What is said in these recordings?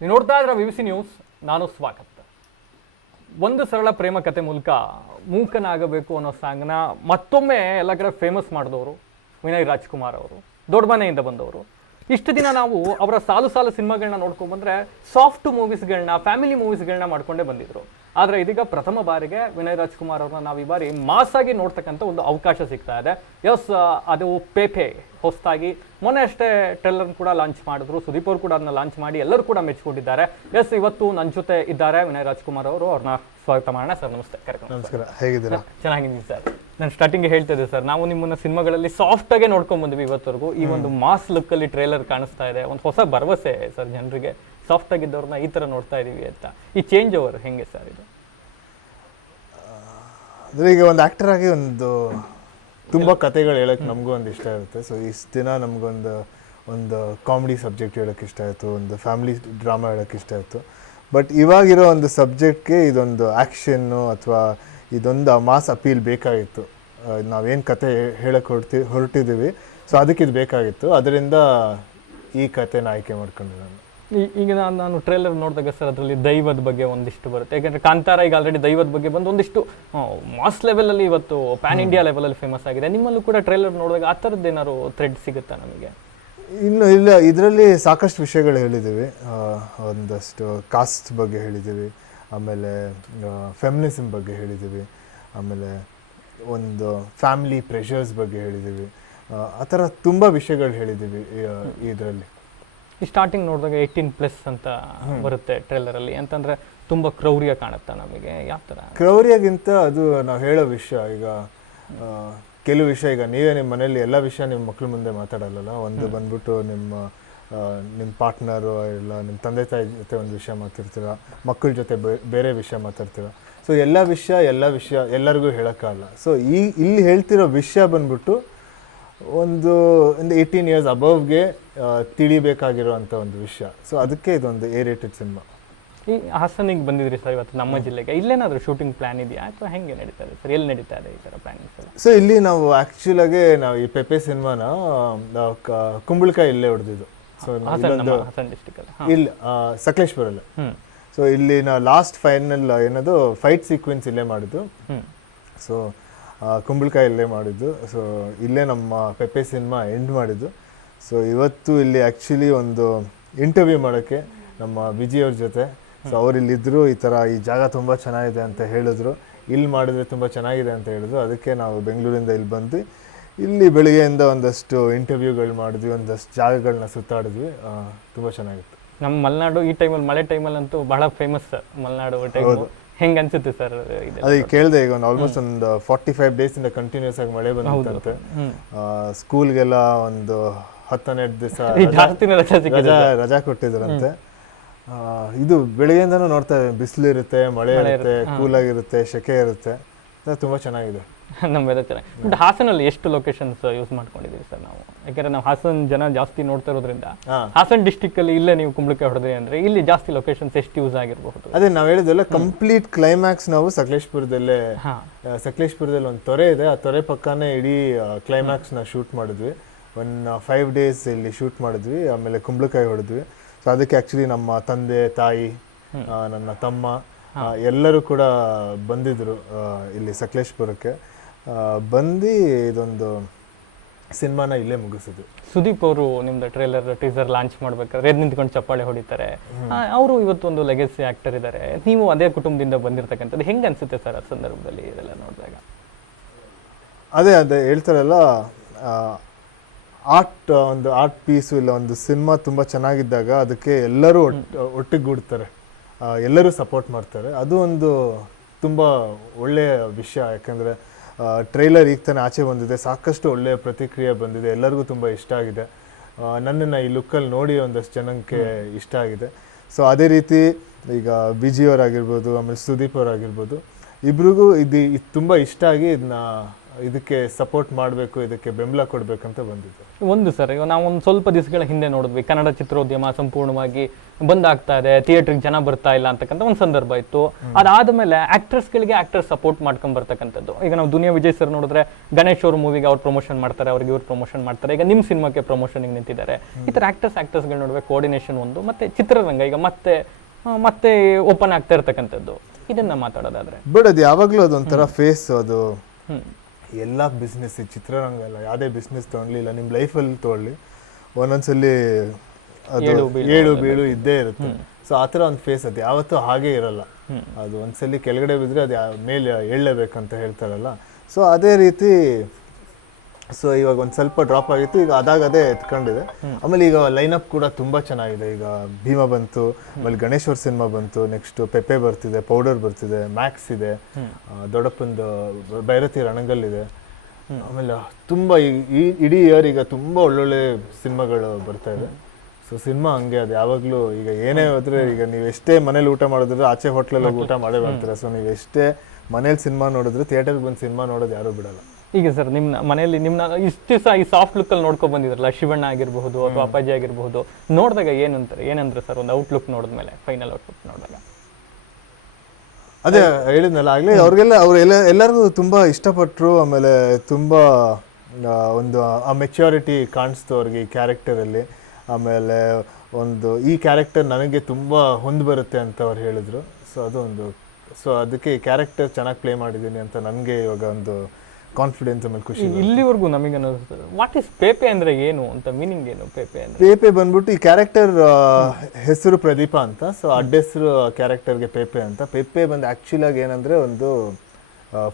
ನೀವು ನೋಡ್ತಾ ಇದ್ರೆ ವಿ ನ್ಯೂಸ್? ನಾನು ಸ್ವಾಗತ. ಒಂದು ಸರಳ ಪ್ರೇಮ ಕತೆ ಮೂಲಕ ಮೂಕನಾಗಬೇಕು ಅನ್ನೋ ಸಾಂಗ್ನ ಮತ್ತೊಮ್ಮೆ ಎಲ್ಲ ಕಡೆ ಫೇಮಸ್ ಮಾಡಿದವರು ವಿನಯ್ ರಾಜ್ಕುಮಾರ್ ಅವರು, ದೊಡ್ಡ ಮನೆಯಿಂದ ಬಂದವರು. ಇಷ್ಟು ದಿನ ನಾವು ಅವರ ಸಾಲು ಸಾಲು ಸಿನಿಮಾಗಳನ್ನ ನೋಡ್ಕೊಂಡ್ಬಂದ್ರೆ ಸಾಫ್ಟ್ ಮೂವೀಸ್ಗಳನ್ನ ಫ್ಯಾಮಿಲಿ ಮೂವೀಸ್ಗಳನ್ನ ಮಾಡ್ಕೊಂಡೇ ಬಂದಿದ್ರು. ಆದರೆ ಇದೀಗ ಪ್ರಥಮ ಬಾರಿಗೆ ವಿನಯ್ ರಾಜ್ಕುಮಾರ್ ಅವ್ರನ್ನ ನಾವು ಈ ಬಾರಿ ಮಾಸ್ ಆಗಿ ನೋಡ್ತಕ್ಕಂಥ ಒಂದು ಅವಕಾಶ ಸಿಗ್ತಾ ಇದೆ. ಎಸ್ ಅದು ಪೇಪೆ ಹೊಸದಾಗಿ ಮೊನ್ನೆ ಅಷ್ಟೇ ಟ್ರೆಲ್ಲರ್ ಕೂಡ ಲಾಂಚ್ ಮಾಡಿದ್ರು. ಸುದೀಪ್ ಅವರು ಕೂಡ ಅದನ್ನ ಲಾಂಚ್ ಮಾಡಿ ಎಲ್ಲರೂ ಕೂಡ ಮೆಚ್ಕೊಂಡಿದ್ದಾರೆ. ಎಸ್ ಇವತ್ತು ನನ್ನ ಜೊತೆ ಇದ್ದಾರೆ ವಿನಯ್ ರಾಜ್ಕುಮಾರ್ ಅವರು. ಅವ್ರನ್ನ ಸ್ವಾಗತ ಮಾಡೋಣ ಸರ್. ನಮಸ್ತೆ. ಕರೆಕ್ಟ್ ನಮಸ್ಕಾರ. ಹೇಗಿದ್ದೀರಾ? ಚೆನ್ನಾಗಿದ್ದೀನಿ ಸರ್. ನಾನು ಸ್ಟಾರ್ಟಿಂಗ್ ಹೇಳ್ತಿದ್ದೆ ಸರ್ ನಾವು ನಿಮ್ಮನ್ನ ಸಿನಿಮಾಗಳಲ್ಲಿ ಸಾಫ್ಟ್ ಆಗಿ ನೋಡ್ಕೊಂಡ್ ಬಂದ್ವಿ ಇವತ್ತವರೆಗೂ. ಈ ಒಂದು ಮಾಸ್ ಲುಕ್ ಅಲ್ಲಿ ಟ್ರೇಲರ್ ಕಾಣಿಸ್ತಾ ಇದೆ ಒಂದು ಹೊಸ ಭರವಸೆ ಸರ್ ಜನರಿಗೆ. ಸಾಫ್ಟ್ ಆಗಿದ್ದವ್ರನ್ನ ಈ ತರ ನೋಡ್ತಾ ಇದೀವಿ ಅಂತ. ಈ ಚೇಂಜ್ ಓವರ್ ಹೆಂಗೆ ಸರ್ ಇದು? ಅಂದ್ರೆ ಈಗ ಒಂದು ಆಕ್ಟರ್ ಆಗಿ ಒಂದು ತುಂಬ ಕತೆಗಳು ಹೇಳೋಕೆ ನಮಗೂ ಒಂದು ಇಷ್ಟ ಇರುತ್ತೆ. ಸೊ ಇಷ್ಟು ದಿನ ನಮಗೊಂದು ಒಂದು ಕಾಮಿಡಿ ಸಬ್ಜೆಕ್ಟ್ ಹೇಳೋಕ್ಕೆ ಇಷ್ಟ ಆಯಿತು ಒಂದು ಫ್ಯಾಮಿಲಿ ಡ್ರಾಮಾ ಹೇಳೋಕ್ಕೆ ಇಷ್ಟ ಆಯಿತು. ಬಟ್ ಇವಾಗಿರೋ ಒಂದು ಸಬ್ಜೆಕ್ಟ್ಗೆ ಇದೊಂದು ಆ್ಯಕ್ಷನ್ನು ಅಥವಾ ಇದೊಂದು ಮಾಸ್ ಅಪೀಲ್ ಬೇಕಾಗಿತ್ತು. ನಾವೇನು ಕತೆ ಹೇಳಕ್ಕೆ ಹೊರಟಿ ಹೊರಟಿದ್ದೀವಿ ಸೊ ಅದಕ್ಕೆ ಇದು ಬೇಕಾಗಿತ್ತು. ಅದರಿಂದ ಈ ಕತೆನ ಆಯ್ಕೆ ಮಾಡ್ಕೊಂಡೆ ನಾನು. ಈಗ ನಾನು ನಾನು ಟ್ರೇಲರ್ ನೋಡಿದಾಗ ಸರ್ ಅದರಲ್ಲಿ ದೈವದ ಬಗ್ಗೆ ಒಂದಿಷ್ಟು ಬರುತ್ತೆ. ಯಾಕಂದರೆ ಕಾಂತಾರ ಈಗ ಆಲ್ರೆಡಿ ದೈವದ ಬಗ್ಗೆ ಬಂದು ಒಂದಿಷ್ಟು ಮಾಸ್ ಲೆವೆಲಲ್ಲಿ ಇವತ್ತು ಪ್ಯಾನ್ ಇಂಡಿಯಾ ಲೆವೆಲಲ್ಲಿ ಫೇಮಸ್ ಆಗಿದೆ. ನಿಮ್ಮಲ್ಲೂ ಕೂಡ ಟ್ರೇಲರ್ ನೋಡಿದಾಗ ಆ ಥರದ್ದು ಏನಾದ್ರು ಥ್ರೆಡ್ ಸಿಗುತ್ತಾ ನಮಗೆ? ಇನ್ನು ಇಲ್ಲ. ಇದರಲ್ಲಿ ಸಾಕಷ್ಟು ವಿಷಯಗಳು ಹೇಳಿದ್ದೀವಿ. ಒಂದಷ್ಟು ಕಾಸ್ಟ್ ಬಗ್ಗೆ ಹೇಳಿದ್ದೀವಿ. ಆಮೇಲೆ ಫೆಮಿನಿಸಮ್ ಬಗ್ಗೆ ಹೇಳಿದ್ದೀವಿ ಆಮೇಲೆ ಒಂದು ಫ್ಯಾಮಿಲಿ ಪ್ರೆಷರ್ಸ್ ಬಗ್ಗೆ ಹೇಳಿದ್ದೀವಿ ಆ, ಥರ ತುಂಬ ವಿಷಯಗಳು ಹೇಳಿದ್ದೀವಿ ಇದರಲ್ಲಿ. ಈ ಸ್ಟಾರ್ಟಿಂಗ್ ನೋಡಿದಾಗ ಏಯ್ಟೀನ್ ಪ್ಲಸ್ ಅಂತ ಬರುತ್ತೆ ಟ್ರೇಲರಲ್ಲಿ ಅಂತಂದರೆ ತುಂಬ ಕ್ರೌರ್ಯ ಕಾಣುತ್ತೆ ನಮಗೆ ಯಾವ ಥರ? ಕ್ರೌರ್ಯಗಿಂತ ಅದು ನಾವು ಹೇಳೋ ವಿಷಯ ಈಗ ಕೆಲವು ವಿಷಯ ಈಗ ನೀವೇ ನಿಮ್ಮ ಮನೇಲಿ ಎಲ್ಲ ವಿಷಯ ನಿಮ್ಮ ಮಕ್ಕಳ ಮುಂದೆ ಮಾತಾಡಲ್ಲಲ್ಲ ಒಂದು ಬಂದ್ಬಿಟ್ಟು ನಿಮ್ಮ ನಿಮ್ಮ ಪಾರ್ಟ್ನರು ಇಲ್ಲ ನಿಮ್ಮ ತಂದೆ ತಾಯಿ ಜೊತೆ ಒಂದು ವಿಷಯ ಮಾತಾಡ್ತೀರ ಮಕ್ಕಳ ಜೊತೆ ಬೇರೆ ವಿಷಯ ಮಾತಾಡ್ತೀರ? ಸೊ ಎಲ್ಲ ವಿಷಯ ಎಲ್ಲ ವಿಷಯ ಎಲ್ಲರಿಗೂ ಹೇಳೋಕ್ಕಾಗಲ್ಲ. ಸೊ ಈ ಇಲ್ಲಿ ಹೇಳ್ತಿರೋ ವಿಷಯ ಬಂದ್ಬಿಟ್ಟು ಒಂದು ಒಂದು ಏಯ್ಟೀನ್ ಇಯರ್ಸ್ ಅಬವ್ಗೆ ತಿಳಿಬೇಕಾಗಿರುವಂಥ ಒಂದು ವಿಷಯ. ಸೊ ಅದಕ್ಕೆ ಇದೊಂದು ಏರೇಟೆಡ್ ರೇಟೆಡ್ ಸಿನಿಮಾ ಈ ಹಾಸನಿಗೆ ಬಂದಿದ್ರಿ ಸರ್ ಇವತ್ತು ನಮ್ಮ ಜಿಲ್ಲೆಗೆ. ಇಲ್ಲೇನಾದರೂ ಶೂಟಿಂಗ್ ಪ್ಲಾನ್ ಇದೆಯಾ? ಅಥವಾ ಹೆಂಗೆ ನಡೀತಾ ಇದೆ ಸರ್? ಎಲ್ಲಿ ನಡೀತಾ ಇದೆ ಈ ಥರ ಪ್ಲಾನ್ ಸೊ ಇಲ್ಲಿ ನಾವು ಆ್ಯಕ್ಚುಲಾಗೆ ನಾವು ಈ ಪೆಪೆ ಸಿನಿಮಾನ ಕುಂಬಳಕಾಯಿ ಇಲ್ಲೇ ಹೊಡೆದಿದ್ದು. ಸೊ ಹಾಸನ್ ಡಿಸ್ಟಿಕ್ ಇಲ್ಲಿ ಸಕಲೇಶ್ಪುರಲ್ಲಿ. ಸೊ ಇಲ್ಲಿ ನಾವು ಲಾಸ್ಟ್ ಫೈನಲ್ ಏನದು ಫೈಟ್ ಸೀಕ್ವೆನ್ಸ್ ಇಲ್ಲೇ ಮಾಡಿದ್ದು. ಸೊ ಕುಂಬಳಕಾಯಿ ಇಲ್ಲೇ ಮಾಡಿದ್ದು. ಸೊ ಇಲ್ಲೇ ನಮ್ಮ ಪೆಪ್ಪೆ ಸಿನಿಮಾ ಎಂಡ್ ಮಾಡಿದ್ದು. ಸೊ ಇವತ್ತು ಇಲ್ಲಿ ಆ್ಯಕ್ಚುಲಿ ಒಂದು ಇಂಟರ್ವ್ಯೂ ಮಾಡೋಕ್ಕೆ ನಮ್ಮ ವಿಜಯ್ ಅವ್ರ ಜೊತೆ. ಸೊ ಅವ್ರು ಇಲ್ಲಿದ್ದರು ಈ ಥರ ಈ ಜಾಗ ತುಂಬ ಚೆನ್ನಾಗಿದೆ ಅಂತ ಹೇಳಿದ್ರು. ಇಲ್ಲಿ ಮಾಡಿದ್ರೆ ತುಂಬ ಚೆನ್ನಾಗಿದೆ ಅಂತ ಹೇಳಿದ್ರು. ಅದಕ್ಕೆ ನಾವು ಬೆಂಗಳೂರಿಂದ ಇಲ್ಲಿ ಬಂದು ಇಲ್ಲಿ ಬೆಳಿಗ್ಗೆಯಿಂದ ಒಂದಷ್ಟು ಇಂಟರ್ವ್ಯೂಗಳು ಮಾಡಿದ್ವಿ ಒಂದಷ್ಟು ಜಾಗಗಳನ್ನ ಸುತ್ತಾಡಿದ್ವಿ. ತುಂಬ ಚೆನ್ನಾಗಿತ್ತು. ನಮ್ಮ ಮಲೆನಾಡು ಈ ಟೈಮಲ್ಲಿ ಮಳೆ ಟೈಮಲ್ಲಿ ಅಂತೂ ಬಹಳ ಫೇಮಸ್ ಸರ್ ಮಲೆನಾಡು ಟೈಮ್ ಹೆಂಗೆ ಅನ್ಸುತ್ತೆ ಸರ್ ಇದು ಅದಕ್ಕೆ ಕೇಳಿದೆ ಈಗ ಒಂದು ಆಲ್ಮೋಸ್ಟ್ ಒಂದು ಫಾರ್ಟಿ ಫೈವ್ ಡೇಸಿಂದ ಕಂಟಿನ್ಯೂಸ್ ಆಗಿ ಮಳೆ ಬಂದಂತೆ ಸ್ಕೂಲ್ಗೆಲ್ಲ ಒಂದು ಹತ್ತನ್ನೆರಡು ದಿವಸ ಈ ಜಾಸ್ತಿನೇ ರಜಾ ರಜಾ ಕೊಟ್ಟಿದ್ರಂತೆ. ಇದು ಬೆಳಿಗ್ಗೆಯಿಂದನೂ ನೋಡ್ತಾ ಇದ್ದೀವಿ ಬಿಸಿಲು ಇರುತ್ತೆ ಮಳೆ ಇರುತ್ತೆ ಕೂಲಾಗಿರುತ್ತೆ ಸೆಕೆ ಇರುತ್ತೆ. ತುಂಬಾ ಚೆನ್ನಾಗಿದೆ. ನಮ್ಮೆಲ್ಲ ಚೆನ್ನಾಗಿ ಬಟ್ ಹಾಸನಲ್ಲಿ ಎಷ್ಟು ಲೊಕೇಶನ್ಸ್ ಯೂಸ್ ಮಾಡ್ಕೊಂಡಿದ್ದೀವಿ ಸರ್ ನಾವು? ಯಾಕಂದ್ರೆ ನಾವು ಹಾಸನ್ ಜನ ಜಾಸ್ತಿ ನೋಡ್ತಾ ಇರೋದ್ರಿಂದ. ಹಾಸನ್ ಡಿಸ್ಟಿಕ್ ಅಲ್ಲಿ ಇಲ್ಲೇ ನೀವು ಕುಂಬಳಕಾಯಿ ಹೊಡೆದ್ರಿ ಅಂದ್ರೆ ಇಲ್ಲಿ ಜಾಸ್ತಿ ಲೊಕೇಶನ್ಸ್ ಎಷ್ಟು ಯೂಸ್ ಆಗಿರಬಹುದು? ಅದೇ ನಾವು ಹೇಳಿದೆಲ್ಲ ಕಂಪ್ಲೀಟ್ ಕ್ಲೈಮ್ಯಾಕ್ಸ್ ನಾವು ಸಕಲೇಶ್ಪುರದಲ್ಲೇ ಸಕಲೇಶ್ಪುರದಲ್ಲಿ ಒಂದು ತೊರೆ ಇದೆ. ಆ ತೊರೆ ಪಕ್ಕನೇ ಇಡೀ ಕ್ಲೈಮ್ಯಾಕ್ಸ್ನ ಶೂಟ್ ಮಾಡಿದ್ವಿ. ಒನ್ ಫೈವ್ ಡೇಸ್ ಇಲ್ಲಿ ಶೂಟ್ ಮಾಡಿದ್ವಿ. ಆಮೇಲೆ ಕುಂಬಳಕಾಯಿ ಹೊಡೆದ್ವಿ. ಸೊ ಅದಕ್ಕೆ ಆ್ಯಕ್ಚುಲಿ ನಮ್ಮ ತಂದೆ ತಾಯಿ ನನ್ನ ತಮ್ಮ ಎಲ್ಲರೂ ಕೂಡ ಬಂದಿದ್ರು ಇಲ್ಲಿ ಸಕಲೇಶ್ಪುರಕ್ಕೆ. ಬಂದು ಇದೊಂದು ಸಿನಿಮಾನ ಇಲ್ಲೇ ಮುಗಿಸಿದ್ವಿ. ಸುದೀಪ್ ಅವರು ನಿಮ್ದು ಟ್ರೇಲರ್ ಟೀಸರ್ ಲಾಂಚ್ ಮಾಡ್ಬೇಕಾದ್ರೆ ಎದ್ದು ನಿಂತ್ಕೊಂಡು ಚಪ್ಪಾಳೆ ಹೊಡಿತಾರೆ. ಅವರು ಇವತ್ತು ಒಂದು ಲೆಗಸಿ ಆಕ್ಟರ್ ಇದ್ದಾರೆ ನೀವು ಅದೇ ಕುಟುಂಬದಿಂದ ಬಂದಿರತಕ್ಕಂಥದ್ದು ಹೆಂಗೆ ಅನ್ಸುತ್ತೆ ಸರ್ ಆ ಸಂದರ್ಭದಲ್ಲಿ ಇದೆಲ್ಲ ನೋಡಿದಾಗ? ಅದೇ ಅದೇ ಹೇಳ್ತಾರಲ್ಲ ಆರ್ಟ್ ಒಂದು ಆರ್ಟ್ ಪೀಸು ಇಲ್ಲ ಒಂದು ಸಿನಿಮಾ ತುಂಬ ಚೆನ್ನಾಗಿದ್ದಾಗ ಅದಕ್ಕೆ ಎಲ್ಲರೂ ಒಟ್ಟಿಗೆ ಒಟ್ಟಿಗೂಡ್ತಾರೆ. ಎಲ್ಲರೂ ಸಪೋರ್ಟ್ ಮಾಡ್ತಾರೆ. ಅದು ಒಂದು ತುಂಬ ಒಳ್ಳೆಯ ವಿಷಯ. ಯಾಕಂದರೆ ಟ್ರೈಲರ್ ಈಗ ತಾನೇ ಆಚೆ ಬಂದಿದೆ, ಸಾಕಷ್ಟು ಒಳ್ಳೆಯ ಪ್ರತಿಕ್ರಿಯೆ ಬಂದಿದೆ, ಎಲ್ಲರಿಗೂ ತುಂಬ ಇಷ್ಟ ಆಗಿದೆ. ನನ್ನನ್ನು ಈ ಲುಕ್ಕಲ್ಲಿ ನೋಡಿ ಒಂದಷ್ಟು ಜನಕ್ಕೆ ಇಷ್ಟ ಆಗಿದೆ. ಸೊ ಅದೇ ರೀತಿ ಈಗ ವಿಜಿ ಅವರಾಗಿರ್ಬೋದು, ಆಮೇಲೆ ಸುದೀಪ್ ಅವರಾಗಿರ್ಬೋದು, ಇಬ್ರಿಗೂ ಇದು ಇದು ತುಂಬ ಇಷ್ಟ ಆಗಿ ಇದನ್ನ ಇದಕ್ಕೆ ಸಪೋರ್ಟ್ ಮಾಡಬೇಕು, ಇದಕ್ಕೆ ಬೆಂಬಲ ಕೊಡಬೇಕಂತ ಬಂದಿದೆ. ಒಂದು ಸರ್, ಈಗ ನಾವು ಒಂದು ಸ್ವಲ್ಪ ದಿವಸಗಳ ಹಿಂದೆ ನೋಡಿದ್ವಿ, ಕನ್ನಡ ಚಿತ್ರೋದ್ಯಮ ಸಂಪೂರ್ಣವಾಗಿ ಬಂದ್ ಆಗ್ತಾ ಇದೆ ಥಿಯೇಟ್ರಿಗೆ ಜನ ಬರ್ತಾ ಇಲ್ಲ ಅಂತಕ್ಕಂಥ ಒಂದು ಸಂದರ್ಭ ಇತ್ತು. ಅದಾದಮೇಲೆ ಆಕ್ಟರ್ಸ್ಗಳಿಗೆ ಆಕ್ಟರ್ ಸಪೋರ್ಟ್ ಮಾಡ್ಕೊಂಡ್ ಬರ್ತಕ್ಕಂಥದ್ದು. ಈಗ ನಾವು ದುನಿಯಾ ವಿಜಯ್ ಸರ್ ನೋಡಿದ್ರೆ ಗಣೇಶ್ ಅವ್ರ ಮೂವಿಗೆ ಅವ್ರು ಪ್ರಮೋಷನ್ ಮಾಡ್ತಾರೆ ಅವ್ರಿಗೆ ಇವ್ರು ಪ್ರಮೋಷನ್ ಮಾಡ್ತಾರೆ. ಈಗ ನಿಮ್ಮ ಸಿನಿಮಾಕ್ಕೆ ಪ್ರಮೋಷನ್ಗೆ ನಿಂತಿದ್ದಾರೆ. ಈ ಥರ ಆಕ್ಟರ್ಸ್ ಆಕ್ಟರ್ಸ್ಗಳ ನಡುವೆ ಕೋಆರ್ಡಿನೇಷನ್ ಒಂದು ಮತ್ತೆ ಚಿತ್ರರಂಗ ಈಗ ಮತ್ತೆ ಮತ್ತೆ ಓಪನ್ ಆಗ್ತಾ ಇರ್ತಕ್ಕಂಥದ್ದು. ಇದನ್ನ ಮಾತಾಡೋದಾದ್ರೆ. ಬಟ್ ಅದು ಯಾವಾಗಲೂ ಅದೊಂಥರ ಫೇಸ್ ಅದು ಎಲ್ಲ ಬಿಸ್ನೆಸ್ ಚಿತ್ರರಂಗ ಎಲ್ಲ ಯಾವುದೇ ಬಿಸ್ನೆಸ್ ತೊಗೊಳ್ಳಿ ಇಲ್ಲ ನಿಮ್ಮ ಲೈಫಲ್ಲಿ ತೊಗೊಳ್ಳಿ. ಒಂದೊಂದ್ಸಲಿ ಏಳು ಬೀಳು ಇದ್ದೇ ಇರುತ್ತೆ. ಸೊ ಆ ಥರ ಒಂದು ಫೇಸ್ ಅದು. ಯಾವತ್ತೂ ಹಾಗೆ ಇರಲ್ಲ. ಅದು ಒಂದ್ಸಲಿ ಕೆಳಗಡೆ ಬಿದ್ದರೆ ಅದು ಮೇಲೆ ಏಳಲೇಬೇಕಂತ ಹೇಳ್ತಾರಲ್ಲ. ಸೊ ಅದೇ ರೀತಿ ಸೊ ಇವಾಗ ಒಂದು ಸ್ವಲ್ಪ ಡ್ರಾಪ್ ಆಗಿತ್ತು. ಈಗ ಅದಾಗ ಅದೇ ಎತ್ಕೊಂಡಿದೆ. ಆಮೇಲೆ ಈಗ ಲೈನಪ್ ಕೂಡ ತುಂಬ ಚೆನ್ನಾಗಿದೆ. ಈಗ ಭೀಮಾ ಬಂತು ಆಮೇಲೆ ಗಣೇಶ್ವರ್ ಸಿನಿಮಾ ಬಂತು. ನೆಕ್ಸ್ಟ್ ಪೆಪ್ಪೆ ಬರ್ತಿದೆ ಪೌಡರ್ ಬರ್ತಿದೆ ಮ್ಯಾಕ್ಸ್ ಇದೆ. ದೊಡ್ಡಪ್ಪಂದು ಭೈರತಿ ರಣಗಲ್ ಇದೆ. ಆಮೇಲೆ ತುಂಬ ಈ ಇಡೀ ಇಯರ್ ಈಗ ತುಂಬ ಒಳ್ಳೊಳ್ಳೆ ಸಿನಿಮಾಗಳು ಬರ್ತಾ ಇದೆ. ಸೊ ಸಿನಿಮಾ ಹಂಗೆ ಅದು. ಯಾವಾಗಲೂ ಈಗ ಏನೇ ಹೋದ್ರೆ ಈಗ ನೀವು ಎಷ್ಟೇ ಮನೇಲಿ ಊಟ ಮಾಡಿದ್ರು ಆಚೆ ಹೋಟ್ಲಲ್ಲಿ ಊಟ ಮಾಡೇ ಬರ್ತೀರಾ ಸೊ ನೀವು ಎಷ್ಟೇ ಮನೇಲಿ ಸಿನಿಮಾ ನೋಡಿದ್ರೆ ಥಿಯೇಟರ್ಗೆ ಬಂದು ಸಿನಿಮಾ ನೋಡೋದು ಯಾರೂ ಬಿಡಲ್ಲ. ಈಗ ಸರ್ ನಿಮ್ಮ ಮನೆಯಲ್ಲಿ ನಿಮ್ಮನ್ನ ಇಷ್ಟು ದಿವಸ ಈ ಸಾಫ್ಟ್ ಲುಕ್ಕಲ್ಲಿ ನೋಡ್ಕೊಂಡು ಬಂದಿದ್ರಲ್ಲ ಶಿವಣ್ಣ ಆಗಿರಬಹುದು ಅಥವಾ ಅಪ್ಪಾಜಿ ಆಗಿರಬಹುದು ನೋಡಿದಾಗ ಏನಂತಾರೆ? ಏನಂದ್ರೆ ಸರ್ ಒಂದು ಔಟ್ಲುಕ್ ನೋಡಿದ್ಮೇಲೆ ಫೈನಲ್ ಔಟ್ಲುಕ್ ನೋಡಿದಾಗ? ಅದೇ ಹೇಳಿದ್ನಲ್ಲ ಆಗಲೇ ಅವ್ರಿಗೆಲ್ಲ ಅವ್ರು ಎಲ್ಲ ಎಲ್ಲರಿಗೂ ತುಂಬ ಇಷ್ಟಪಟ್ಟರು ಆಮೇಲೆ ತುಂಬ ಒಂದು ಆ ಮೆಚ್ಯೂರಿಟಿ ಕಾಣಿಸ್ತು ಅವ್ರಿಗೆ ಈ ಕ್ಯಾರೆಕ್ಟರಲ್ಲಿ ಆಮೇಲೆ ಒಂದು ಈ ಕ್ಯಾರೆಕ್ಟರ್ ನನಗೆ ತುಂಬ ಹೊಂದು ಬರುತ್ತೆ ಅಂತ ಅವ್ರು ಹೇಳಿದ್ರು. ಸೊ ಅದು ಒಂದು ಸೊ ಅದಕ್ಕೆ ಈ ಕ್ಯಾರೆಕ್ಟರ್ ಚೆನ್ನಾಗಿ ಪ್ಲೇ ಮಾಡಿದ್ದೀನಿ ಅಂತ ನನಗೆ ಇವಾಗ ಒಂದು ಕಾನ್ಫಿಡೆನ್ಸ್ ಆಮೇಲೆ ಖುಷಿ ಇಲ್ಲಿವರೆಗೂ ನಮಗೆ ಅನ್ನಿಸ್ತದೆ ವಾಟ್ ಇಸ್ ಪೇಪೆ ಅಂದರೆ ಏನು ಅಂತ ಮೀನಿಂಗ್ ಏನು ಪೇಪೆ ಅಂದ್ರೆ? ಪೇಪೆ ಬಂದ್ಬಿಟ್ಟು ಈ ಕ್ಯಾರೆಕ್ಟರ್ ಹೆಸರು ಪ್ರದೀಪ ಅಂತ. ಸೊ ಅಡ್ಡ ಹೆಸರು ಕ್ಯಾರೆಕ್ಟರ್ಗೆ ಪೇಪೆ ಅಂತ. ಪೇಪೆ ಬಂದು ಆ್ಯಕ್ಚುಲಾಗಿ ಏನಂದ್ರೆ ಒಂದು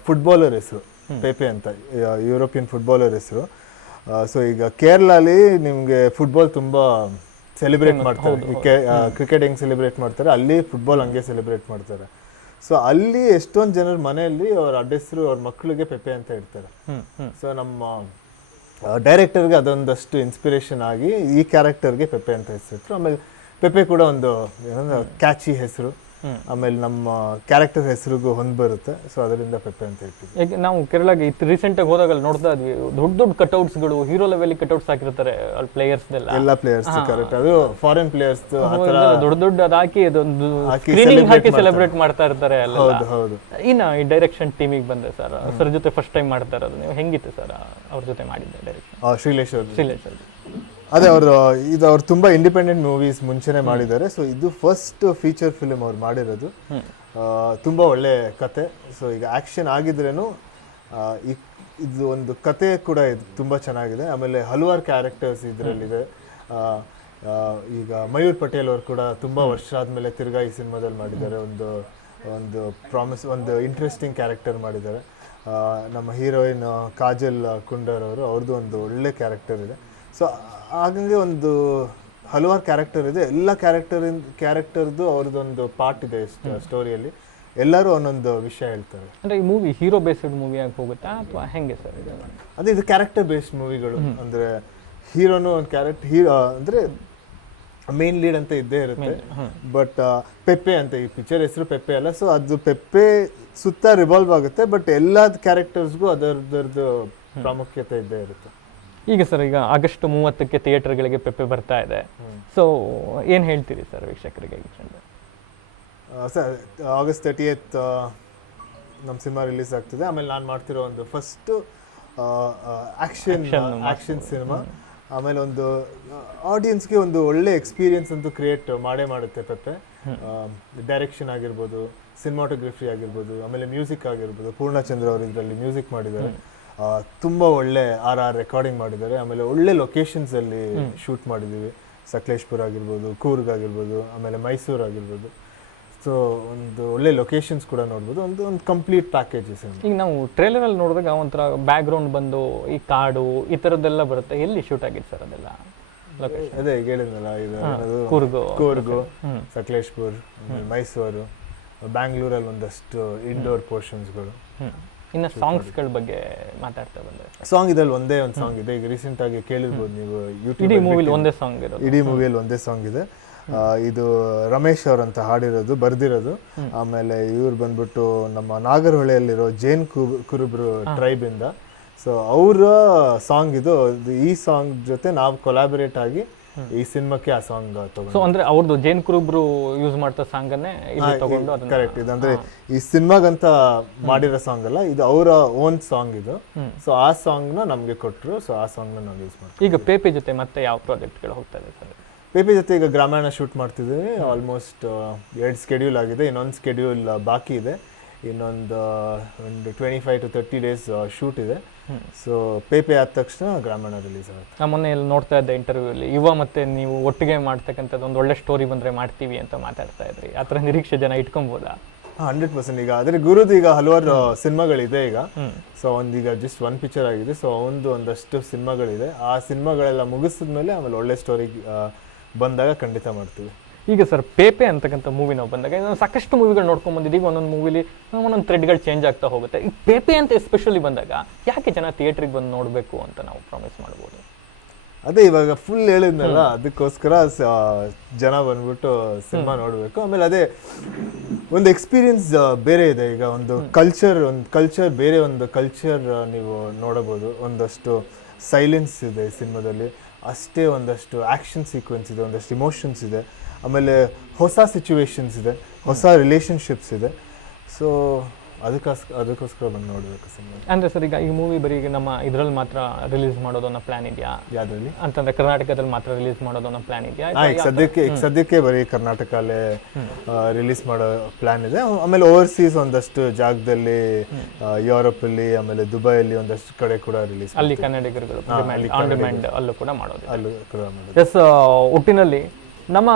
ಫುಟ್ಬಾಲರ್ ಹೆಸರು. ಪೇಪೆ ಅಂತ. ಯುರೋಪಿಯನ್ ಫುಟ್ಬಾಲರ್ ಹೆಸರು. ಸೊ ಈಗ ಕೇರಳಲ್ಲಿ ನಿಮಗೆ ಫುಟ್ಬಾಲ್ ತುಂಬ ಸೆಲೆಬ್ರೇಟ್ ಮಾಡ್ತಾರೆ. ಕ್ರಿಕೆಟ್ ಹೆಂಗೆ ಸೆಲೆಬ್ರೇಟ್ ಮಾಡ್ತಾರೆ. ಅಲ್ಲಿ ಫುಟ್ಬಾಲ್ ಹಂಗೆ ಸೆಲೆಬ್ರೇಟ್ ಮಾಡ್ತಾರೆ. ಸೊ ಅಲ್ಲಿ ಎಷ್ಟೊಂದು ಜನರ ಮನೆಯಲ್ಲಿ ಅವ್ರ ಅಡ್ಡ ಹೆಸರು ಅವ್ರ ಮಕ್ಕಳಿಗೆ ಪೆಪೆ ಅಂತ ಇರ್ತಾರೆ ಸೊ ನಮ್ಮ ಡೈರೆಕ್ಟರ್ಗೆ ಅದೊಂದಷ್ಟು ಇನ್ಸ್ಪಿರೇಷನ್ ಆಗಿ ಈ ಕ್ಯಾರೆಕ್ಟರ್ಗೆ ಪೆಪೆ ಅಂತ ಹೆಸರಿತ್ತು ಆಮೇಲೆ ಪೆಪೆ ಕೂಡ ಒಂದು ಏನಂದ್ರೆ ಕ್ಯಾಚಿ ಹೆಸರು. ಆಮೇಲೆ ನಮ್ಮ ಕ್ಯಾರೆಕ್ಟರ್ ಹೆಸರಿಗೂ ಹೊಂದ್ ಬರುತ್ತೆ. ಸೊ ಅದರಿಂದ ಪೆಪ್ಪೆ ಅಂತ ಹೇಳ್ತೀವಿ. ಯಾಕೆ ನಾವು ಕೇರಳಗೆ ಇತ್ತು ರೀಸೆಂಟಾಗಿ ಹೋದಾಗ ನೋಡ್ತಾ ಇದ್ವಿ. ದೊಡ್ಡ ದೊಡ್ಡ ಕಟೌಟ್ಸ್ಗಳು ಹೀರೋ ಲೆವೆಲ್ ಕಟೌಟ್ಸ್ ಹಾಕಿರ್ತಾರೆ ಅಲ್ಲಿ ಪ್ಲೇಯರ್ಸ್ ಎಲ್ಲ ಪ್ಲೇಯರ್ಸ್ ಕರೆಕ್ಟ್ ಅದು ಫಾರಿನ್ ಪ್ಲೇಯರ್ಸ್ ದೊಡ್ಡ ದೊಡ್ಡ ಅದಾಕಿ ಹಾಕಿ ಅದೊಂದು ಸ್ಕ್ರೀನಿಂಗ್ ಹಾಕಿ ಸೆಲೆಬ್ರೇಟ್ ಮಾಡ್ತಾ ಇರ್ತಾರೆ ಅಲ್ಲ ಹೌದು ಹೌದು. ಇನ್ನ ಈ ಡೈರೆಕ್ಷನ್ ಟೀಮಿಗೆ ಬಂದೆ ಸರ್ ಸರ್ ಜೊತೆ ಫಸ್ಟ್ ಟೈಮ್ ಮಾಡ್ತಾ ಇರೋದು. ನೀವು ಹೆಂಗಿತ್ತು ಸರ್ ಅವ್ರ ಜೊತೆ ಮಾಡಿದ್ದೆ ಡೈರೆಕ್ಷನ್ ಆ, ಶ್ರೀಲೇಶ್ ಅವರು ಶ್ರೀಲೇಶ್ ಅವ್ರದ್ದು. ಅದೇ ಅವರು ಇದು ಅವ್ರು ತುಂಬಾ ಇಂಡಿಪೆಂಡೆಂಟ್ ಮೂವೀಸ್ ಮುಂಚೆನೆ ಮಾಡಿದ್ದಾರೆ. ಸೊ ಇದು ಫಸ್ಟ್ ಫೀಚರ್ ಫಿಲ್ಮ್ ಅವ್ರು ಮಾಡಿರೋದು. ತುಂಬಾ ಒಳ್ಳೆ ಕತೆ. ಸೊ ಈಗ ಆಕ್ಷನ್ ಆಗಿದ್ರೇನು ಈ ಇದು ಒಂದು ಕತೆ ಕೂಡ ಇದು ತುಂಬಾ ಚೆನ್ನಾಗಿದೆ. ಆಮೇಲೆ ಹಲವಾರು ಕ್ಯಾರೆಕ್ಟರ್ಸ್ ಇದರಲ್ಲಿದೆ. ಈಗ ಮಯೂರ್ ಪಟೇಲ್ ಅವರು ಕೂಡ ತುಂಬಾ ವರ್ಷ ಆದ್ಮೇಲೆ ತಿರ್ಗಾ ಈ ಸಿನಿಮಾದಲ್ಲಿ ಮಾಡಿದ್ದಾರೆ. ಒಂದು ಒಂದು ಪ್ರಾಮಿಸ್ ಒಂದು ಇಂಟ್ರೆಸ್ಟಿಂಗ್ ಕ್ಯಾರೆಕ್ಟರ್ ಮಾಡಿದ್ದಾರೆ. ನಮ್ಮ ಹೀರೋಯಿನ್ ಕಾಜಲ್ ಕುಂಡರ್ ಅವರು ಅವ್ರದ್ದು ಒಂದು ಒಳ್ಳೆ ಕ್ಯಾರೆಕ್ಟರ್ ಇದೆ. ಸೊ ಹಾಗಂಗೆ ಒಂದು ಹಲವಾರು ಕ್ಯಾರೆಕ್ಟರ್ ಇದೆ. ಎಲ್ಲ ಕ್ಯಾರೆಕ್ಟರ್ ಕ್ಯಾರೆಕ್ಟರ್ದು ಅವ್ರದ್ದೊಂದು ಪಾರ್ಟ್ ಇದೆ ಸ್ಟೋರಿಯಲ್ಲಿ ಎಲ್ಲರೂ ಒಂದೊಂದು ವಿಷಯ ಹೇಳ್ತಾರೆ. ಅಂದ್ರೆ ಈ ಮೂವಿ ಹೀರೋ ಬೇಸ್ಡ್ ಮೂವಿ ಆಗಿ ಹೋಗುತ್ತಾ ಅಥವಾ ಹೆಂಗೆ ಸರ್ ಇದು? ಅದೇ ಇದು ಕ್ಯಾರೆಕ್ಟರ್ ಬೇಸ್ಡ್ ಮೂವಿಗಳು ಅಂದ್ರೆ ಹೀರೋನು ಒಂದು ಕ್ಯಾರೆಕ್ಟರ್ ಹೀರೋ ಅಂದ್ರೆ ಮೇನ್ ಲೀಡ್ ಅಂತ ಇದ್ದೇ ಇರುತ್ತೆ. ಬಟ್ ಪೆಪ್ಪೆ ಅಂತ ಈ ಪಿಕ್ಚರ್ ಹೆಸರು ಪೆಪ್ಪೆ ಅಲ್ಲ. ಸೊ ಅದು ಪೆಪ್ಪೆ ಸುತ್ತ ರಿವಾಲ್ವ್ ಆಗುತ್ತೆ ಬಟ್ ಎಲ್ಲ ಕ್ಯಾರೆಕ್ಟರ್ಸ್ಗೂ ಅದರದ್ದು ಪ್ರಾಮುಖ್ಯತೆ ಇದ್ದೇ ಇರುತ್ತೆ. ಈಗ ಸರ್ ಈಗ ಆಗಸ್ಟ್ ಮೂವತ್ತಕ್ಕೆ ಥಿಯೇಟರ್ಗಳಿಗೆ ಪೆಪ್ಪೆ ಬರ್ತಾ ಇದೆ. ಸೊ ಏನು ಹೇಳ್ತೀರಿ ಸರ್ ವೀಕ್ಷಕರಿಗೆ? ಸರ್ ಆಗಸ್ಟ್ ತರ್ಟಿ ಏತ್ ನಮ್ಮ ಸಿನಿಮಾ ರಿಲೀಸ್ ಆಗ್ತಿದೆ. ಆಮೇಲೆ ನಾನು ಮಾಡ್ತಿರೋ ಒಂದು ಫಸ್ಟ್ ಆಕ್ಷನ್ ಆಕ್ಷನ್ ಸಿನಿಮಾ. ಆಮೇಲೆ ಒಂದು ಆಡಿಯನ್ಸ್ಗೆ ಒಂದು ಒಳ್ಳೆ ಎಕ್ಸ್ಪೀರಿಯನ್ಸ್ ಅಂತೂ ಕ್ರಿಯೇಟ್ ಮಾಡೇ ಮಾಡುತ್ತೆ ಪೆಪ್ಪೆ. ಡೈರೆಕ್ಷನ್ ಆಗಿರ್ಬೋದು ಸಿನಿಮಾಟೋಗ್ರಫಿ ಆಗಿರ್ಬೋದು ಆಮೇಲೆ ಮ್ಯೂಸಿಕ್ ಆಗಿರ್ಬೋದು. ಪೂರ್ಣಚಂದ್ರ ಅವರು ಇದರಲ್ಲಿ ಮ್ಯೂಸಿಕ್ ಮಾಡಿದ್ದಾರೆ. ತುಂಬಾ ಒಳ್ಳೆ ಆರ್ ಆರ್ ರೆಕಾರ್ಡಿಂಗ್ ಮಾಡಿದ್ದಾರೆ. ಆಮೇಲೆ ಒಳ್ಳೆ ಲೊಕೇಶನ್ಸ್ ಅಲ್ಲಿ ಶೂಟ್ ಮಾಡಿದ್ದೀವಿ. ಸಕಲೇಶ್ಪುರ ಆಗಿರ್ಬೋದು ಕೂರ್ಗ್ ಆಗಿರ್ಬೋದು ಆಮೇಲೆ ಮೈಸೂರು ಆಗಿರ್ಬೋದು. ಸೊ ಒಂದು ಒಳ್ಳೆ ಲೊಕೇಶನ್ಸ್ ಕೂಡ ನೋಡ್ಬೋದು. ಒಂದು ಒಂದು ಕಂಪ್ಲೀಟ್ ಪ್ಯಾಕೇಜಸ್ ಈಗ ನಾವು ಟ್ರೇಲರ್ ಅಲ್ಲಿ ನೋಡಿದಾಗ ಒಂಥರ ಬ್ಯಾಕ್ ಗ್ರೌಂಡ್ ಬಂದು ಈ ಕಾಡು ಈ ಥರದ್ದೆಲ್ಲ ಬರುತ್ತೆ. ಎಲ್ಲಿ ಶೂಟ್ ಆಗಿತ್ತು ಸರ್ ಅದೆಲ್ಲ? ಅದೇ ಈಗ ಹೇಳಿದ್ನಲ್ಲ ಇದು ಕೂರ್ಗು. ಕೂರ್ಗು. ಸಕಲೇಶ್ಪುರ್ ಮೈಸೂರು ಬ್ಯಾಂಗ್ಳೂರಲ್ಲಿ ಒಂದಷ್ಟು ಇಂಡೋರ್ ಪೋರ್ಷನ್ಸ್ಗಳು ಇನ್ನು ಸಾಂಗ್ಸ್ಗಳ ಬಗ್ಗೆ ಮಾತಾಡ್ತಾ ಬಂದೆ. ಸಾಂಗ್ ಇದ್ರಲ್ಲಿ ಒಂದೇ ಒಂದು ಸಾಂಗ್ ಇದೆ. ಈಗ ರೀಸೆಂಟ್ ಆಗಿ ಕೇಳಿರ್ಬೋದು ನೀವು ಯೂಟ್ಯೂಬ್ ಇಡೀ ಮೂವಿಲಿ ಒಂದೇ ಸಾಂಗ್ ಇರೋದು. ಇಡೀ ಮೂವಿಯಲ್ಲಿ ಒಂದೇ ಸಾಂಗ್ ಇದೆ. ಇದು ರಮೇಶ್ ಅವರಂತ ಹಾಡಿರೋದು ಬರ್ದಿರೋದು. ಆಮೇಲೆ ಇವ್ರು ಬಂದ್ಬಿಟ್ಟು ನಮ್ಮ ನಾಗರಹೊಳೆಯಲ್ಲಿರೋ ಜೈನ್ ಕುರುಬ್ರು ಟ್ರೈಬ್ ಇಂದ ಸೊ ಅವರ ಸಾಂಗ್ ಇದು ಇದು ಈ ಸಾಂಗ್ ಜೊತೆ ನಾವು ಕೊಲಾಬರೇಟ್ ಆಗಿ ಈ ಸಿನಿಮಾಕ್ಕೆ ಆ ಸಾಂಗ್ ತಗೊಂಡು. ಸೊ ಅಂದ್ರೆ ಅವ್ರದ್ದು ಜೇನ್ ಕುರುಬ್ರು ಯೂಸ್ ಮಾಡ್ತಾ ಸಾಂಗನ್ನೇ ಇಲ್ಲಿ ತಗೊಂಡು ಅದನ್ನ ಕರೆಕ್ಟ್ ಅಂದ್ರೆ ಈ ಸಿನಿಮಾಗಂತ ಮಾಡಿರೋ ಸಾಂಗ್ ಅಲ್ಲ ಇದು ಅವರ ಓನ್ ಸಾಂಗ್ ಇದು. ಸೊ ಆ ಸಾಂಗ್ನ ನಮ್ಗೆ ಕೊಟ್ರು ಸೊ ಆ ಸಾಂಗ್ನ ನಾವು ಯೂಸ್ ಮಾಡ್ತೀವಿ. ಈಗ ಪೇಪೆ ಜೊತೆ ಮತ್ತೆ ಯಾವ ಪ್ರಾಜೆಕ್ಟ್ಗಳು ಹೋಗ್ತಾ ಇದೆ ಸರ್? ಪೇಪಿ ಜೊತೆ ಈಗ ಗ್ರಾಮಾಯಣ ಶೂಟ್ ಮಾಡ್ತಿದ್ದೀವಿ. ಆಲ್ಮೋಸ್ಟ್ ಎರಡು ಸ್ಕೆಡ್ಯೂಲ್ ಆಗಿದೆ. ಇನ್ನೊಂದು ಸ್ಕೆಡ್ಯೂಲ್ ಬಾಕಿ ಇದೆ. ಇನ್ನೊಂದು ಒಂದು twenty five to thirty days shoot ಇದೆ. ಸೊ ಪೇಪೆ ಆದ ತಕ್ಷಣ ಗ್ರಾಮೀಣ ರಿಲೀಸ್ ಆಗುತ್ತೆ. ನಾ ಮೊನ್ನೆ ಇಲ್ಲಿ ನೋಡ್ತಾ ಇದ್ದೆ ಇಂಟರ್ವ್ಯೂ ಅಲ್ಲಿ ಯುವ ಮತ್ತೆ ನೀವು ಒಟ್ಟಿಗೆ ಮಾಡ್ತಕ್ಕಂಥದ್ದು ಒಂದು ಒಳ್ಳೆ ಸ್ಟೋರಿ ಬಂದರೆ ಮಾಡ್ತೀವಿ ಅಂತ ಮಾತಾಡ್ತಾ ಇದ್ರಿ. ಆ ಥರ ನಿರೀಕ್ಷೆ ಜನ ಇಟ್ಕೊಬೋದಾ? ಹಂಡ್ರೆಡ್ ಪರ್ಸೆಂಟ್ ಈಗ ಆದರೆ ಗುರುದು ಈಗ ಹಲವಾರು ಸಿನಿಮಾಗಳಿದೆ ಈಗ. ಸೊ ಒಂದೀಗ ಜಸ್ಟ್ ಒನ್ ಪಿಕ್ಚರ್ ಆಗಿದೆ. ಸೊ ಒಂದು ಒಂದಷ್ಟು ಸಿನಿಮಾಗಳಿದೆ. ಆ ಸಿನಿಮಾಗಳೆಲ್ಲ ಮುಗಿಸಿದ್ಮೇಲೆ ಆಮೇಲೆ ಒಳ್ಳೆ ಸ್ಟೋರಿ ಬಂದಾಗ ಖಂಡಿತ ಮಾಡ್ತೀವಿ. ಈಗ ಸರ್ ಪೇಪೆ ಅಂತಕ್ಕಂಥ ಮೂವಿ ನಾವು ಬಂದಾಗ ನಾನು ಸಾಕಷ್ಟು ಮೂವಿಗಳು ನೋಡ್ಕೊಂಡು ಬಂದಿದ್ದೀವಿ ಒಂದೊಂದು ಮೂವಿಲಿ ಒಂದೊಂದು ಥ್ರೆಡ್ಗಳು ಚೇಂಜ್ ಆಗ್ತಾ ಹೋಗುತ್ತೆ. ಈ ಪೇಪೆ ಅಂತ ಎಸ್ಪೆಷಲಿ ಬಂದಾಗ ಯಾಕೆ ಜನ ಥಿಯೇಟ್ರಿಗೆ ಬಂದು ನೋಡಬೇಕು ಅಂತ ನಾವು ಪ್ರಾಮಿಸ್ ಮಾಡ್ಬೋದು? ಅದೇ ಇವಾಗ ಫುಲ್ ಹೇಳಿದ್ನಲ್ಲ ಅದಕ್ಕೋಸ್ಕರ ಜನ ಬಂದ್ಬಿಟ್ಟು ಸಿನಿಮಾ ನೋಡಬೇಕು. ಆಮೇಲೆ ಅದೇ ಒಂದು ಎಕ್ಸ್ಪೀರಿಯನ್ಸ್ ಬೇರೆ ಇದೆ. ಈಗ ಒಂದು ಕಲ್ಚರ್ ಒಂದು ಕಲ್ಚರ್ ಬೇರೆ ಒಂದು ಕಲ್ಚರ್ ನೀವು ನೋಡಬಹುದು ಒಂದಷ್ಟು ಸೈಲೆನ್ಸ್ ಇದೆ ಸಿನಿಮಾದಲ್ಲಿ ಅಷ್ಟೇ ಒಂದಷ್ಟು ಆ್ಯಕ್ಷನ್ ಸೀಕ್ವೆನ್ಸ್ ಇದೆ, ಒಂದಷ್ಟು ಇಮೋಷನ್ಸ್ ಇದೆ, ಆಮೇಲೆ ಹೊಸ ಸಿಚುವೇಶನ್ಸ್ ಇದೆ, ಹೊಸ ರಿಲೇಷನ್ಶಿಪ್ಸ್ ಇದೆ. ಸೊ ಅದಕ್ಕೋಸ್ಕರ ಅದಕ್ಕೋಸ್ಕರ ಬಂದು ನೋಡಬೇಕು ಸಿನಿಮಾ. ಅಂದ್ರೆ ಸರ್ ಈಗ ಈ ಮೂವಿ ಬರೀ ಈಗ ನಮ್ಮ ಇದರಲ್ಲಿ ಮಾತ್ರ ರಿಲೀಸ್ ಮಾಡೋದನ್ನ ಅನ್ನೋ ಪ್ಲಾನ್ ಇದೆಯಾ ಯಾವ್ದ್ರಲ್ಲಿ ಅಂತಂದ್ರೆ ಕರ್ನಾಟಕದಲ್ಲಿ ಮಾತ್ರ ರಿಲೀಸ್ ಮಾಡೋದನ್ನ ಅನ್ನೋ ಪ್ಲಾನ್ ಇದೆಯಾ? ಹಾ, ಈಗ ಸದ್ಯಕ್ಕೆ ಈಗ ಸದ್ಯಕ್ಕೆ ಬರೀ ಕರ್ನಾಟಕಲ್ಲೇ ರಿಲೀಸ್ ಮಾಡೋ ಪ್ಲಾನ್ ಇದೆ. ಆಮೇಲೆ ಓವರ್ಸೀಸ್ ಒಂದಷ್ಟು ಜಾಗದಲ್ಲಿ ಯುರೋಪ್ ಅಲ್ಲಿ ಆಮೇಲೆ ದುಬೈಯಲ್ಲಿ ಒಂದಷ್ಟು ಕಡೆ ಕೂಡ ರಿಲೀಸ್ ಅಲ್ಲಿ ಕನ್ನಡಿಗರುಗಳು ಆನ್ ಡಿಮ್ಯಾಂಡ್ ಅಲ್ಲೂ ಕೂಡ ಮಾಡೋದು ಅಲ್ಲೂ ಕೂಡ ಮಾಡೋದು ಎಸ್ ಒಟ್ಟಿನಲ್ಲಿ ನಮ್ಮ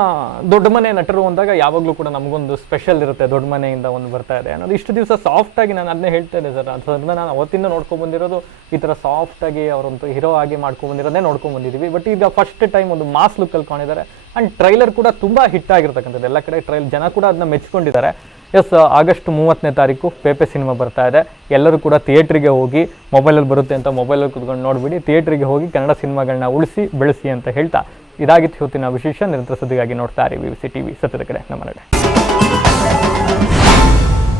ದೊಡ್ಡ ಮನೆ ನಟರು ಅಂದಾಗ ಯಾವಾಗಲೂ ಕೂಡ ನಮಗೊಂದು ಸ್ಪೆಷಲ್ ಇರುತ್ತೆ ದೊಡ್ಡ ಮನೆಯಿಂದ ಒಂದು ಬರ್ತಾ ಇದೆ ಅನ್ನೋದು. ಇಷ್ಟು ದಿವಸ ಸಾಫ್ಟ್ ಆಗಿ ನಾನು ಅದನ್ನೇ ಹೇಳ್ತಾ ಸರ್. ಅದನ್ನ ನಾನು ಅವತ್ತಿಂದ ನೋಡ್ಕೊಂಡ್ ಬಂದಿರೋದು ಈ ಥರ ಸಾಫ್ಟ್ ಆಗಿ ಅವರೊಂದು ಹೀರೋ ಆಗಿ ಮಾಡ್ಕೊಂಡ್ ಬಂದಿರೋದೇ ನೋಡ್ಕೊಂಡ್ ಬಂದಿದ್ದೀವಿ ಬಟ್ ಈಗ ಫಸ್ಟ್ ಟೈಮ್ ಒಂದು ಮಾಸ್ ಲುಕ್ಕಲ್ಲಿ ಕಾಣಿದ್ದಾರೆ ಆ್ಯಂಡ್ ಟ್ರೈಲರ್ ಕೂಡ ತುಂಬ ಹಿಟ್ ಆಗಿರ್ತಕ್ಕಂಥದ್ದು. ಎಲ್ಲ ಕಡೆ ಟ್ರೈಲ್ ಜನ ಕೂಡ ಅದನ್ನ ಮೆಚ್ಕೊಂಡಿದ್ದಾರೆ. ಎಸ್ ಆಗಸ್ಟ್ ಮೂವತ್ತನೇ ತಾರೀಕು ಪೇಪೆ ಸಿನಿಮಾ ಬರ್ತಾ ಇದೆ. ಎಲ್ಲರೂ ಕೂಡ ಥಿಯೇಟ್ರಿಗೆ ಹೋಗಿ ಮೊಬೈಲಲ್ಲಿ ಬರುತ್ತೆ ಅಂತ ಮೊಬೈಲಲ್ಲಿ ಕುತ್ಕೊಂಡು ನೋಡಿಬಿಡಿ. ಥಿಯೇಟ್ರಿಗೆ ಹೋಗಿ ಕನ್ನಡ ಸಿನಿಮಾಗಳನ್ನ ಉಳಿಸಿ, ಬೆಳೆಸಿ ಅಂತ ಹೇಳ್ತಾ ಇದಾಗಿತ್ತು ಇವತ್ತಿನ ವಿಶೇಷ ನಿರಂತರ ಸುದ್ದಿಗಾಗಿ ನೋಡ್ತಾ ಇರಿ ವಿ ಸಿ ಟಿ ವಿ ಸತ್ಯದ ಕಡೆ ನಮ್ಮ ನಡೆ.